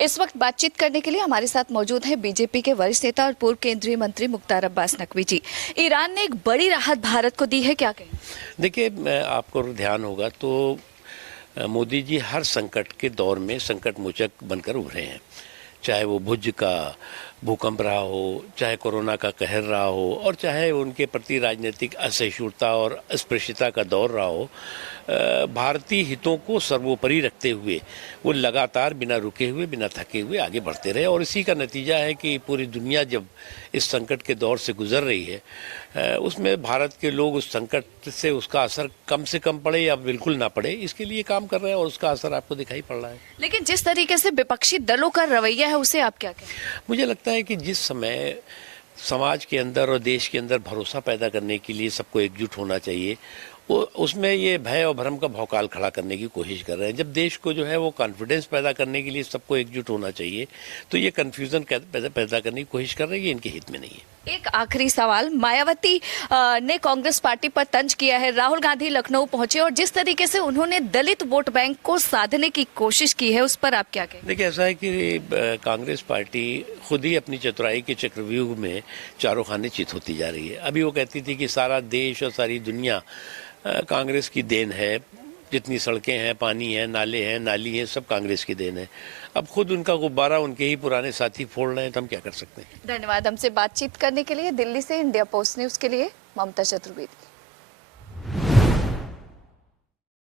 इस वक्त बातचीत करने के लिए हमारे साथ मौजूद हैं बीजेपी के वरिष्ठ नेता और पूर्व केंद्रीय मंत्री मुख्तार अब्बास नकवी जी। ईरान ने एक बड़ी राहत भारत को दी है, क्या कहें? देखिए, आपको ध्यान होगा तो मोदी जी हर संकट के दौर में संकट मोचक बनकर उभरे हैं। चाहे वो भुज का भूकंप रहा हो, चाहे कोरोना का कहर रहा हो, और चाहे उनके प्रति राजनीतिक असहिष्णुता और अस्पृश्यता का दौर रहा हो, भारतीय हितों को सर्वोपरि रखते हुए वो लगातार बिना रुके हुए, बिना थके हुए आगे बढ़ते रहे। और इसी का नतीजा है कि पूरी दुनिया जब इस संकट के दौर से गुजर रही है, उसमें भारत के लोग उस संकट से उसका असर कम से कम पड़े या बिल्कुल ना पड़े, इसके लिए काम कर रहे हैं और उसका असर आपको दिखाई पड़ रहा है। लेकिन जिस तरीके से विपक्षी दलों का रवैया है, उसे आप क्या कहें? मुझे लगता है कि जिस समय समाज के अंदर और देश के अंदर भरोसा पैदा करने के लिए सबको एकजुट होना चाहिए, वो उसमें ये भय और भ्रम का भौकाल खड़ा करने की कोशिश कर रहे हैं। जब देश को जो है वो कॉन्फिडेंस पैदा करने के लिए सबको एकजुट होना चाहिए, तो ये कन्फ्यूजन पैदा करने की कोशिश कर रहे हैं, ये इनके हित में नहीं है। एक आखिरी सवाल, मायावती ने कांग्रेस पार्टी पर तंज किया है। राहुल गांधी लखनऊ पहुंचे और जिस तरीके से उन्होंने दलित वोट बैंक को साधने की कोशिश की है, उस पर आप क्या कहें? देखिए, ऐसा है कि कांग्रेस पार्टी खुद ही अपनी चतुराई के चक्रव्यूह में चारों खाने चित होती जा रही है। अभी वो कहती थी कि सारा देश और सारी दुनिया कांग्रेस की देन है, जितनी सड़कें हैं, पानी है, नाले हैं, नाली हैं, सब कांग्रेस की देन है। अब खुद उनका गुब्बारा उनके ही पुराने साथी फोड़ रहे हैं, तो हम क्या कर सकते हैं। धन्यवाद हमसे बातचीत करने के लिए। दिल्ली से इंडिया पोस्ट न्यूज के लिए ममता चतुर्वेदी।